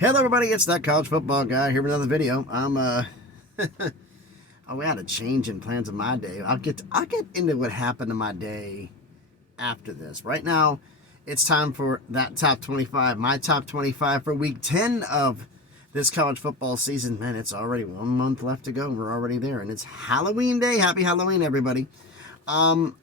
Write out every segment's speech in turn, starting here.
Hello everybody, it's that college football guy here with another video. We had a change in plans of my day. I'll get into what happened to my day after this. Right now, it's time for that top 25, my top 25 for week 10 of this college football season. Man, it's already 1 month left to go. We're already there, and it's Halloween day. Happy Halloween, everybody. One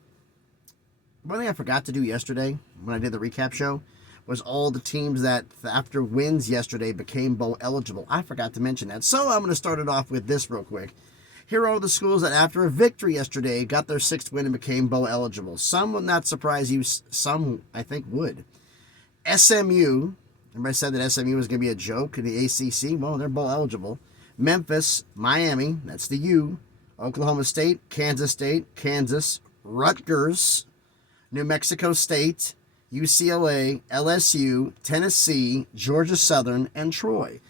thing I forgot to do yesterday when I did the recap show was all the teams that after wins yesterday became bowl eligible. I forgot to mention that. So I'm going to start it off with this real quick. Here are all the schools that after a victory yesterday got their 6th win and became bowl eligible. Some would not surprise you. Some, I think, would. SMU. Everybody said that SMU was going to be a joke in the ACC. Well, they're bowl eligible. Memphis, Miami, that's the U. Oklahoma State, Kansas, Rutgers, New Mexico State, UCLA, LSU, Tennessee, Georgia Southern, and Troy.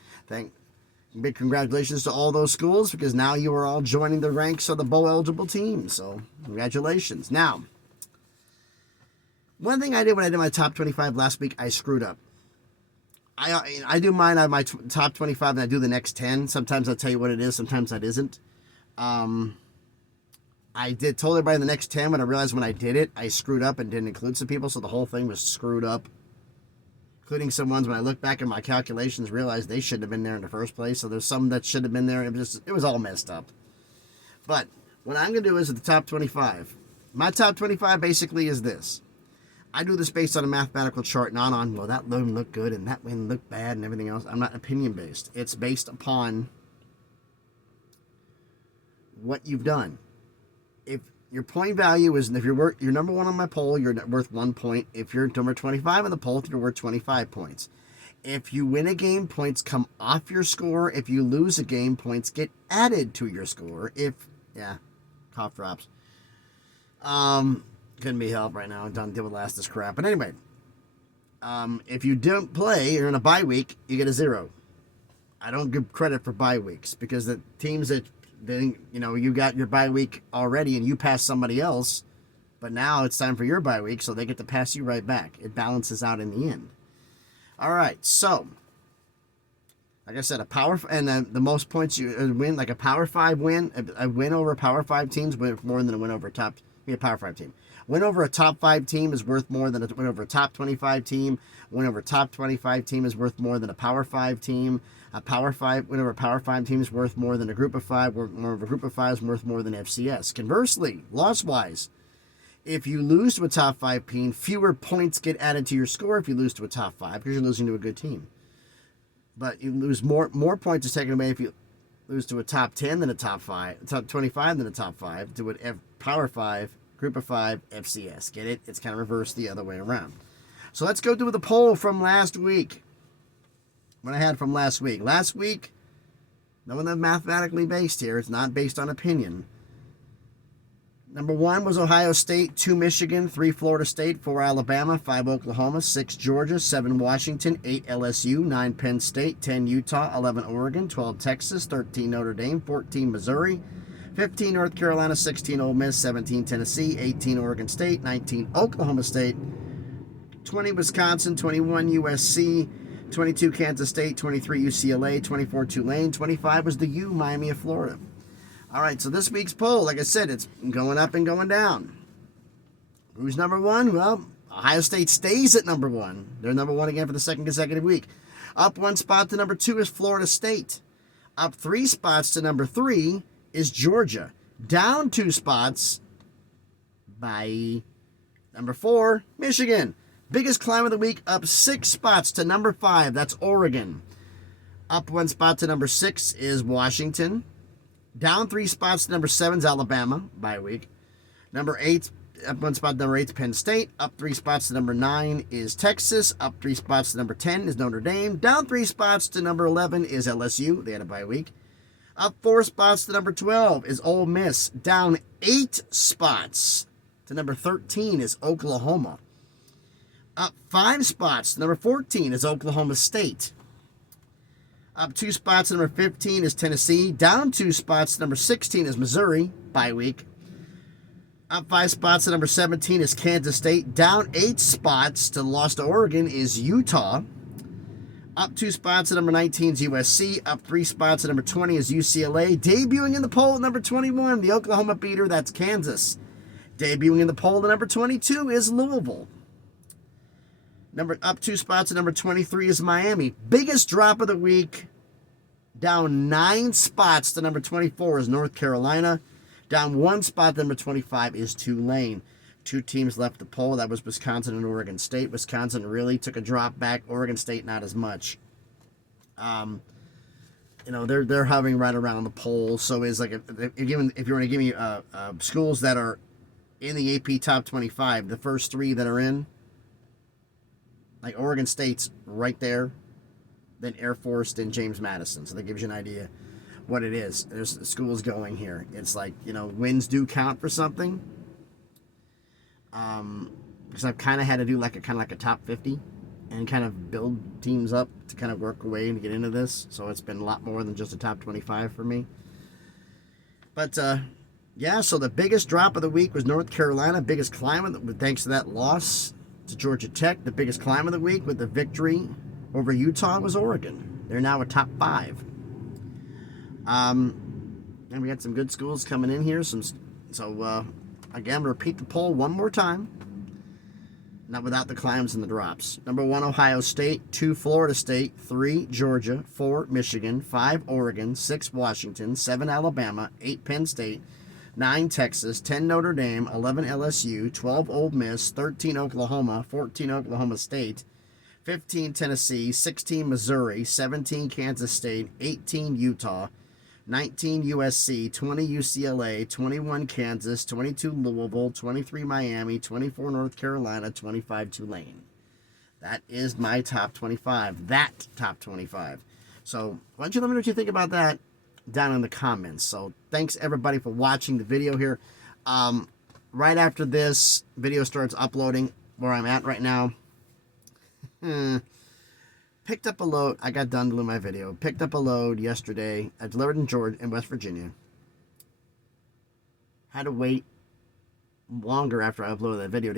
Big congratulations to all those schools because now you are all joining the ranks of the bowl eligible team. So congratulations. Now, one thing I did when I did my top 25 last week, I screwed up. I do mine on my top 25 and I do the next 10. Sometimes I'll tell you what it is, sometimes that isn't. I told everybody the next 10, but I realized when I did it, I screwed up and didn't include some people, so the whole thing was screwed up. Including some ones when I look back at my calculations, realized they shouldn't have been there in the first place, so there's some that should have been there, and it was all messed up. But what I'm going to do is at the top 25. My top 25 basically is this. I do this based on a mathematical chart, not on, well, that win looked good and that win looked bad and everything else. I'm not opinion-based. It's based upon what you've done. If your point value is, if you're number 1 on my poll, you're worth 1 point. If you're number 25 on the poll, you're worth 25 points. If you win a game, points come off your score. If you lose a game, points get added to your score. Cough drops. Couldn't be helped right now. I'm done dealing with this crap. But anyway, if you don't play, you're in a bye week, you get a 0. I don't give credit for bye weeks because the teams that then, you got your bye week already and you pass somebody else, but now it's time for your bye week, so they get to pass you right back. It balances out in the end. All right, so like I said, the most points you win, like a Power 5 win, a win over Power 5 teams worth more than a win over a Power 5 team. Win over a top 5 team is worth more than a win over a top 25 team. Win over a top 25 team is worth more than a Power 5 team. A Power 5 win over a Power 5 team is worth more than a Group of 5. More of a Group of 5 is worth more than FCS. Conversely, loss-wise, if you lose to a top 5 team, fewer points get added to your score if you lose to a top 5 because you're losing to a good team. But you lose more points is taken away if you lose to a top 10 than a top 5, top 25 than a top 5, to a Power 5, Group of 5, FCS. Get it? It's kind of reversed the other way around. So let's go through the poll from last week. What I had from last week. Last week, no one that's mathematically based here. It's not based on opinion. Number 1 was Ohio State, 2 Michigan, 3 Florida State, 4 Alabama, 5 Oklahoma, 6 Georgia, 7 Washington, 8 LSU, 9 Penn State, 10 Utah, 11 Oregon, 12 Texas, 13 Notre Dame, 14 Missouri, 15 North Carolina, 16 Ole Miss, 17 Tennessee, 18 Oregon State, 19 Oklahoma State, 20 Wisconsin, 21 USC, 22 Kansas State, 23 UCLA, 24 Tulane, 25 was the U, Miami of Florida. All right, so this week's poll, like I said, it's going up and going down. Who's number 1? Well, Ohio State stays at number 1. They're number 1 again for the 2nd consecutive week. Up 1 spot to number 2 is Florida State. Up 3 spots to number 3 is Georgia. Down 2 spots by number 4, Michigan. Biggest climb of the week, up 6 spots to number 5. That's Oregon. Up 1 spot to number 6 is Washington. Down 3 spots to number 7 is Alabama, bye week. Number 8, up 1 spot to number 8 is Penn State. Up 3 spots to number 9 is Texas. Up 3 spots to number 10 is Notre Dame. Down 3 spots to number 11 is LSU. They had a bye week. Up 4 spots to number 12 is Ole Miss. Down 8 spots to number 13 is Oklahoma. Up 5 spots to number 14 is Oklahoma State. Up 2 spots to number 15 is Tennessee. Down 2 spots to number 16 is Missouri, bye week. Up 5 spots to number 17 is Kansas State. Down 8 spots to lost to Oregon is Utah. Up 2 spots at number 19 is USC. Up 3 spots at number 20 is UCLA. Debuting in the poll at number 21, the Oklahoma beater, that's Kansas. Debuting in the poll at number 22 is Louisville. Up 2 spots at number 23 is Miami. Biggest drop of the week, down 9 spots to number 24 is North Carolina. Down 1 spot to number 25 is Tulane. 2 teams left the poll. That was Wisconsin and Oregon State. Wisconsin really took a drop back. Oregon State not as much. They're hovering right around the poll. So is like if you want to give me schools that are in the AP top 25, the first 3 that are in, like Oregon State's right there, then Air Force, then James Madison. So that gives you an idea what it is. There's schools going here. It's like, wins do count for something. Because I've kind of had to do like a top 50 and kind of build teams up to kind of work away and get into this. So it's been a lot more than just a top 25 for me. But so the biggest drop of the week was North Carolina. Biggest climb, thanks to that loss to Georgia Tech. The biggest climb of the week with the victory over Utah was Oregon. They're now a top 5. And we had some good schools coming in here. Again, repeat the poll one more time. Not without the climbs and the drops. Number 1, Ohio State. 2, Florida State. 3, Georgia. 4, Michigan. 5, Oregon. 6, Washington. 7, Alabama. 8, Penn State. 9, Texas. 10, Notre Dame. 11, LSU. 12, Ole Miss. 13, Oklahoma. 14, Oklahoma State. 15, Tennessee. 16, Missouri. 17, Kansas State. 18, Utah. 19 USC, 20 UCLA, 21 Kansas, 22 Louisville, 23 Miami, 24 North Carolina, 25 Tulane. That is my top 25. That top 25. So why don't you let me know what you think about that down in the comments. So thanks everybody for watching the video here. Right after this video starts uploading, where I'm at right now, picked up a load. I got done doing my video. Picked up a load yesterday. I delivered in West Virginia. Had to wait longer after I uploaded that video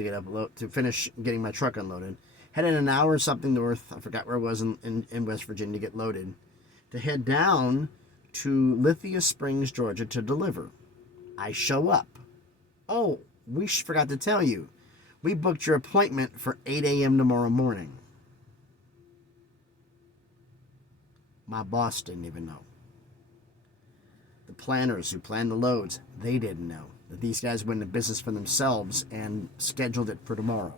to finish getting my truck unloaded. Headed an hour or something north. I forgot where it was in West Virginia to get loaded. To head down to Lithia Springs, Georgia to deliver. I show up. Oh, we forgot to tell you. We booked your appointment for 8 a.m. tomorrow morning. My boss didn't even know. The planners who planned the loads, they didn't know that these guys went into business for themselves and scheduled it for tomorrow.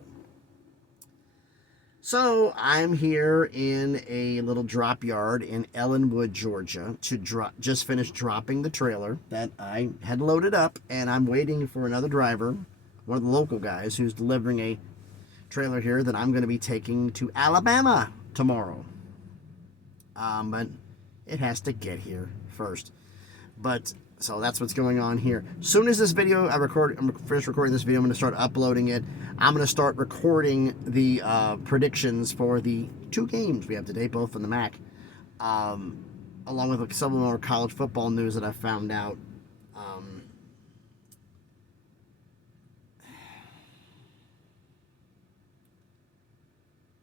So I'm here in a little drop yard in Ellenwood, Georgia, to just finish dropping the trailer that I had loaded up, and I'm waiting for another driver, one of the local guys who's delivering a trailer here that I'm going to be taking to Alabama tomorrow. But it has to get here first. So that's what's going on here. Soon as this video I'm finished recording this video, I'm going to start uploading it. I'm going to start recording the predictions for the 2 games we have today, both in the MAC, along with some more college football news that I found out.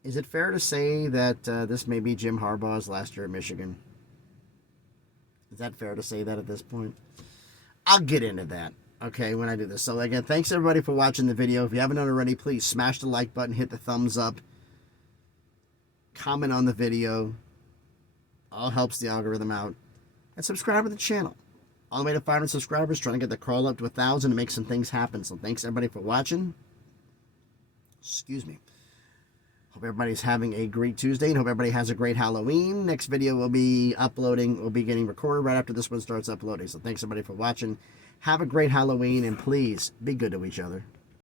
Is it fair to say that this may be Jim Harbaugh's last year at Michigan? Is that fair to say that at this point? I'll get into that, okay, when I do this. So, again, thanks everybody for watching the video. If you haven't done it already, please smash the like button, hit the thumbs up, comment on the video. All helps the algorithm out. And subscribe to the channel. All the way to 500 subscribers, trying to get the crawl up to 1,000 and make some things happen. So, thanks everybody for watching. Excuse me. Hope everybody's having a great Tuesday and hope everybody has a great Halloween. Next video will be getting recorded right after this one starts uploading. So thanks everybody for watching. Have a great Halloween and please be good to each other.